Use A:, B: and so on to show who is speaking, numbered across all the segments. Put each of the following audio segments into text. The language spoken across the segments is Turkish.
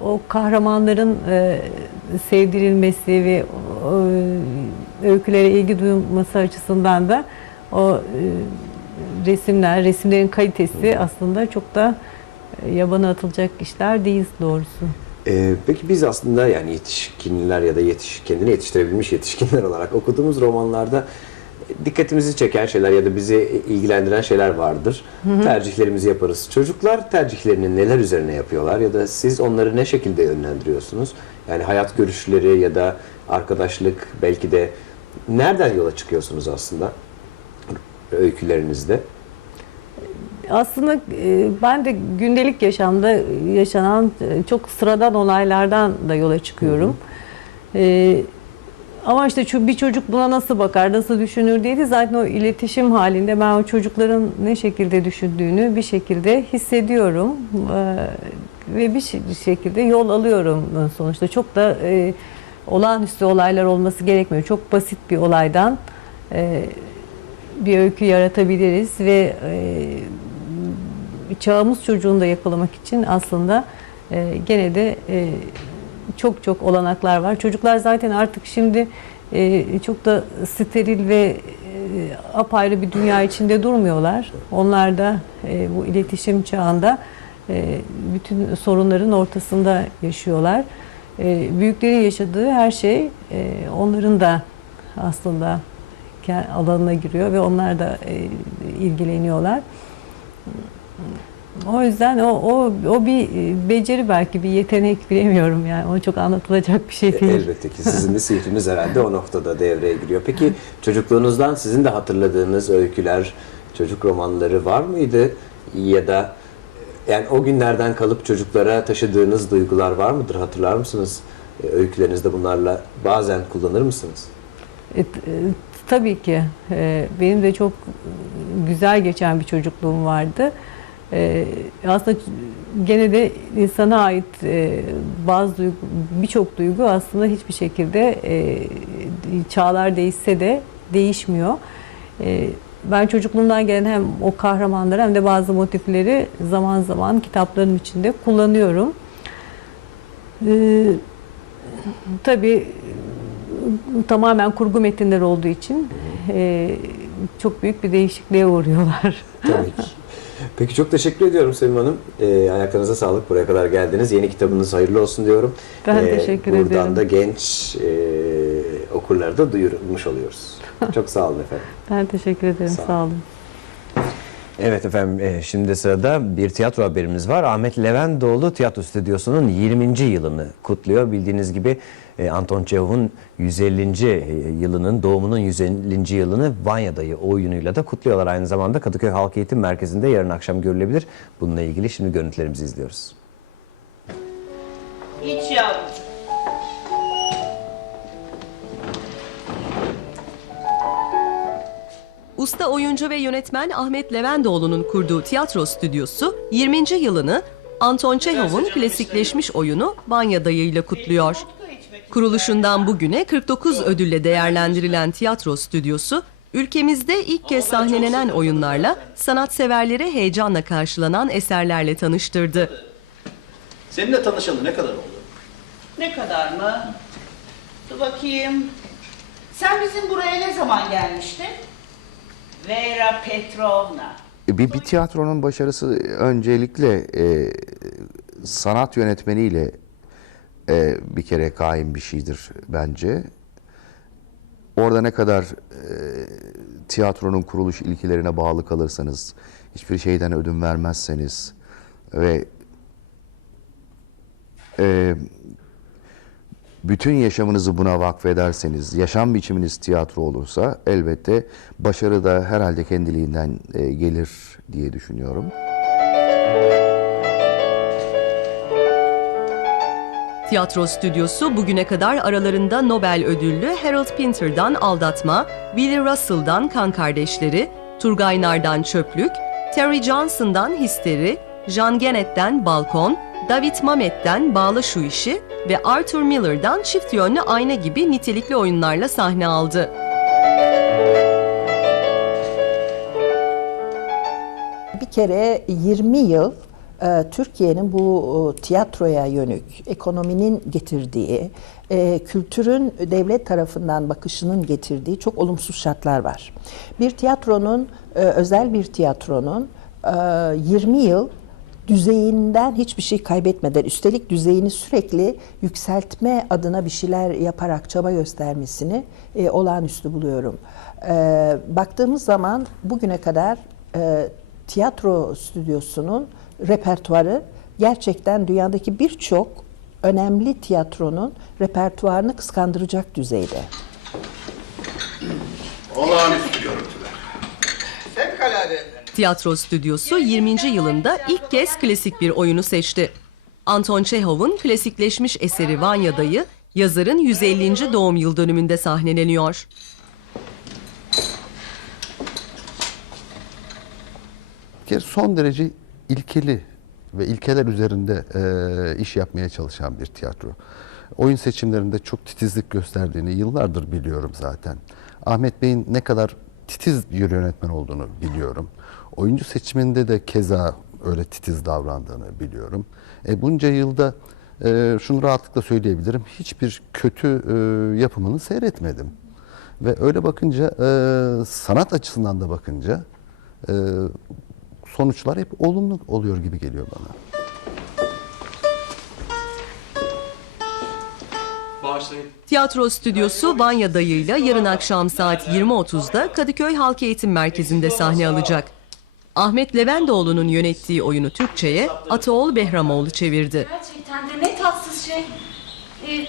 A: O kahramanların e, sevdirilmesi ve e, öykülere ilgi duyulması açısından da o e, resimler, resimlerin kalitesi aslında çok da e, yabana atılacak işler değil doğrusu.
B: Ee, peki biz aslında yani yetişkinler ya da yetiş, kendini yetiştirebilmiş yetişkinler olarak okuduğumuz romanlarda dikkatimizi çeken şeyler ya da bizi ilgilendiren şeyler vardır. Tercihlerimizi yaparız. Çocuklar tercihlerini neler üzerine yapıyorlar ya da siz onları ne şekilde yönlendiriyorsunuz? Yani hayat görüşleri ya da arkadaşlık belki de nereden yola çıkıyorsunuz aslında öykülerinizde?
A: Aslında e, ben de gündelik yaşamda yaşanan e, çok sıradan olaylardan da yola çıkıyorum. E, ama işte şu bir çocuk buna nasıl bakar, nasıl düşünür diye de zaten o iletişim halinde ben o çocukların ne şekilde düşündüğünü bir şekilde hissediyorum. E, ve bir şekilde yol alıyorum sonuçta. Çok da e, olağanüstü olaylar olması gerekmiyor. Çok basit bir olaydan e, bir öykü yaratabiliriz ve e, çağımız çocuğunu da yakalamak için aslında gene de çok çok olanaklar var. Çocuklar zaten artık şimdi e, çok da steril ve e, apayrı bir dünya içinde durmuyorlar. Onlar da e, bu iletişim çağında e, bütün sorunların ortasında yaşıyorlar. E, büyüklerin yaşadığı her şey e, onların da aslında alanına giriyor ve onlar da e, ilgileniyorlar. O yüzden o, o, o bir e, beceri belki bir yetenek bilemiyorum yani. O çok anlatılacak bir şey değil.
B: Elbette ki sizin de sihriniz herhalde o noktada devreye giriyor. Peki çocukluğunuzdan sizin de hatırladığınız öyküler, çocuk romanları var mıydı? Ya da yani o günlerden kalıp çocuklara taşıdığınız duygular var mıdır? Hatırlar mısınız? E, Öykülerinizde bunlarla bazen kullanır mısınız?
A: E, e, tabii ki. E, benim de çok güzel geçen bir çocukluğum vardı. E, aslında gene de insana ait e, bazı duygu, birçok duygu aslında hiçbir şekilde e, çağlar değişse de değişmiyor. E, ben çocukluğumdan gelen hem o kahramanları hem de bazı motifleri zaman zaman kitaplarım içinde kullanıyorum. E, tabii tamamen kurgu metinler olduğu için e, çok büyük bir değişikliğe uğruyorlar.
B: Tabii ki. Peki çok teşekkür ediyorum Sevim Hanım. Ee, ayaklarınıza sağlık. Buraya kadar geldiniz. Yeni kitabınız hayırlı olsun diyorum.
A: Ben teşekkür
B: buradan
A: ederim.
B: da genç e, okurları da duyurmuş oluyoruz. Çok sağ olun efendim.
A: Ben teşekkür ederim.
B: Sağ
A: Sağ olun.
B: Evet efendim e, şimdi sırada bir tiyatro haberimiz var. Ahmet Levendoğlu Tiyatro Stüdyosu'nun 20. yılını kutluyor. Bildiğiniz gibi e, Anton Çehov'un 150. yılının doğumunun 150. yılını Vanya'dayı oyunuyla da kutluyorlar. Aynı zamanda Kadıköy Halk Eğitim Merkezi'nde yarın akşam görülebilir. Bununla ilgili şimdi görüntülerimizi izliyoruz.
C: İç yavrum.
D: Usta oyuncu ve yönetmen Ahmet Levendoğlu'nun kurduğu tiyatro stüdyosu 20. yılını Anton Çehov'un klasikleşmiş oyunu Banya Dayı ile kutluyor. Kuruluşundan bugüne 49 ödülle değerlendirilen tiyatro stüdyosu, ülkemizde ilk kez sahnelenen oyunlarla sanatseverlere heyecanla karşılanan eserlerle tanıştırdı.
E: Seninle tanışalı ne kadar oldu?
C: Ne kadar mı? Dur bakayım. Sen bizim buraya ne zaman gelmiştin? Vera Petrovna.
F: Bir, bir tiyatronun başarısı öncelikle e, sanat yönetmeniyle e, bir kere kaim bir şeydir bence. Orada ne kadar e, tiyatronun kuruluş ilkelerine bağlı kalırsanız, hiçbir şeyden ödün vermezseniz ve e, bütün yaşamınızı buna vakfederseniz, yaşam biçiminiz tiyatro olursa elbette başarı da herhalde kendiliğinden e, gelir diye düşünüyorum.
D: Tiyatro stüdyosu bugüne kadar aralarında Nobel ödüllü Harold Pinter'dan Aldatma, Willie Russell'dan Kan Kardeşleri, Turgay Nar'dan Çöplük, Terry Johnson'dan Histeri, Jean Genet'ten Balkon, David Mamet'ten Bağla Şu İşi ve Arthur Miller'dan Çift Yönlü Ayna gibi nitelikli oyunlarla sahne aldı.
G: Bir kere 20 yıl e, Türkiye'nin bu e, tiyatroya yönük ekonominin getirdiği, e, kültürün devlet tarafından bakışının getirdiği çok olumsuz şartlar var. Bir tiyatronun, özel bir tiyatronun e, 20 yıl düzeyinden hiçbir şey kaybetmeden üstelik düzeyini sürekli yükseltme adına bir şeyler yaparak çaba göstermesini e, olağanüstü buluyorum. E, baktığımız zaman bugüne kadar e, tiyatro stüdyosunun repertuarı gerçekten dünyadaki birçok önemli tiyatronun repertuarını kıskandıracak düzeyde.
E: Olağanüstü görüntüler.
D: Tiyatro stüdyosu 20. yılında ilk kez klasik bir oyunu seçti. Anton Çehov'un klasikleşmiş eseri Vanya'dayı yazarın 150. doğum yıl dönümünde sahneleniyor.
F: Kere son derece ilkeli ve ilkeler üzerinde e, iş yapmaya çalışan bir tiyatro. Oyun seçimlerinde çok titizlik gösterdiğini yıllardır biliyorum zaten. Ahmet Bey'in ne kadar titiz bir yönetmen olduğunu biliyorum. Oyuncu seçiminde de keza öyle titiz davrandığını biliyorum. E, bunca yılda e, şunu rahatlıkla söyleyebilirim. Hiçbir kötü e, yapımını seyretmedim. Ve öyle bakınca e, sanat açısından da bakınca e, sonuçlar hep olumlu oluyor gibi geliyor bana.
D: Tiyatro stüdyosu Vanya Dayı'yla yarın akşam saat 20.30'da Kadıköy Halk Eğitim Merkezi'nde sahne alacak. Ahmet Levendoğlu'nun yönettiği oyunu Türkçe'ye Ataol Behramoğlu çevirdi.
H: Gerçekten de ne tatsız şey. Ee,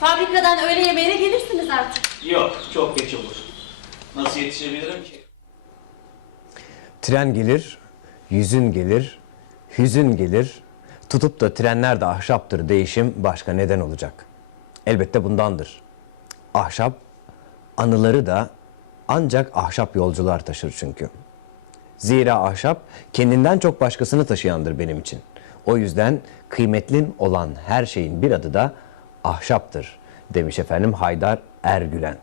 H: fabrikadan öğle yemeğine gelirsiniz artık.
E: Yok, çok geç olur. Nasıl yetişebilirim ki?
B: Tren gelir, yüzün gelir, hüzün gelir. Tutup da trenler de ahşaptır değişim başka neden olacak? Elbette bundandır. Ahşap, anıları da ancak ahşap yolcular taşır çünkü. Zira ahşap kendinden çok başkasını taşıyandır benim için. O yüzden kıymetlim olan her şeyin bir adı da ahşaptır demiş efendim Haydar Ergülen.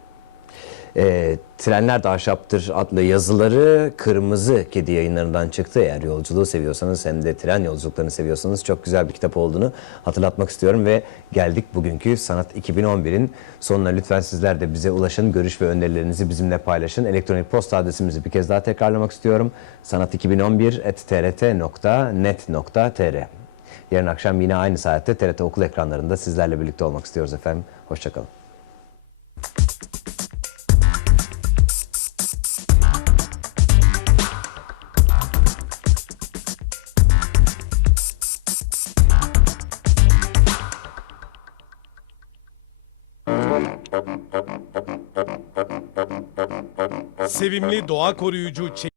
B: E, Trenler de Ahşaptır adlı yazıları Kırmızı Kedi yayınlarından çıktı. Eğer yolculuğu seviyorsanız hem de tren yolculuklarını seviyorsanız çok güzel bir kitap olduğunu hatırlatmak istiyorum. Ve geldik bugünkü Sanat 2011'in sonuna. Lütfen sizler de bize ulaşın. Görüş ve önerilerinizi bizimle paylaşın. Elektronik posta adresimizi bir kez daha tekrarlamak istiyorum. sanat2011.trt.net.tr Yarın akşam yine aynı saatte TRT okul ekranlarında sizlerle birlikte olmak istiyoruz efendim. Hoşçakalın.
I: Sevimli doğa koruyucu çekirdek